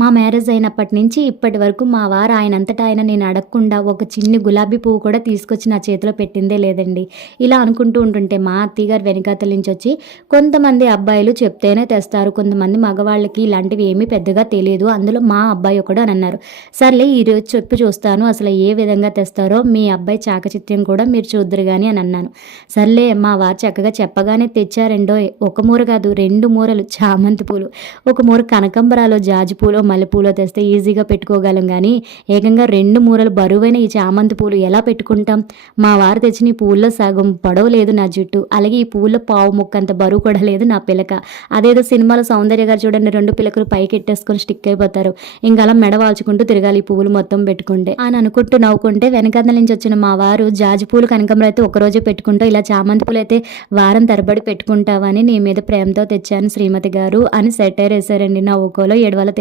మా మ్యారేజ్ అయినప్పటి నుంచి ఇప్పటి వరకు మా వారు ఆయనంతటా ఆయన నేను అడగకుండా ఒక చిన్ని గులాబీ పువ్వు కూడా తీసుకొచ్చి నా చేతిలో పెట్టిందే లేదండి. ఇలా అనుకుంటూ ఉంటుంటే మా అత్తయ్యగారు వెనకాతల నుంచి వచ్చి, కొంతమంది అబ్బాయిలు చెప్తేనే తెస్తారు, కొంతమంది మగవాళ్ళకి ఇలాంటివి ఏమీ పెద్దగా తెలియదు, అందులో మా అబ్బాయి ఒకడు అని అన్నారు. సర్లే ఈరోజు చెప్పి చూస్తాను అసలు ఏ విధంగా తెస్తారో, మీ అబ్బాయి చాకచక్యం కూడా మీరు చూద్దరు కానీ అని అన్నాను. సర్లే మా వారు చక్కగా చెప్పగానే తెచ్చారండోయ్. ఒక మూర కాదు 2 మూరలు చామంతి పూలు, ఒక మూర కనకంబరాలు, జాజి పూలు, మల్లెపూలో తెస్తే ఈజీగా పెట్టుకోగలం కానీ ఏకంగా 2 మూరలు బరువైన ఈ చామంతి పూలు ఎలా పెట్టుకుంటాం? మా వారు తెచ్చిన ఈ పూల్లో సగం పొడవు లేదు నా జుట్టు, అలాగే ఈ పూల్లో పావు ముక్కంత బరువు కూడా లేదు నా పిలక. అదేదో సినిమాలో సౌందర్య గారు చూడండి 2 పిలకలు పైకి ఎట్టేసుకొని స్టిక్ అయిపోతారు, ఇంకా అలా మెడ వాల్చుకుంటూ తిరగాలి ఈ పువ్వులు మొత్తం పెట్టుకుంటే అని అనుకుంటూ నవ్వుకుంటే, వెనకాల నుంచి వచ్చిన మా వారు జాజి పూలు కనకంబరం అయితే ఒకరోజే పెట్టుకుంటూ, ఇలా చామంతి పూలు అయితే వారం తరబడి పెట్టుకుంటావని నీ మీద ప్రేమతో తెచ్చాను శ్రీమతి గారు అని సెటైర్ వేశారండి. నవ్వుకోలో ఏడవాలో తెలియదు.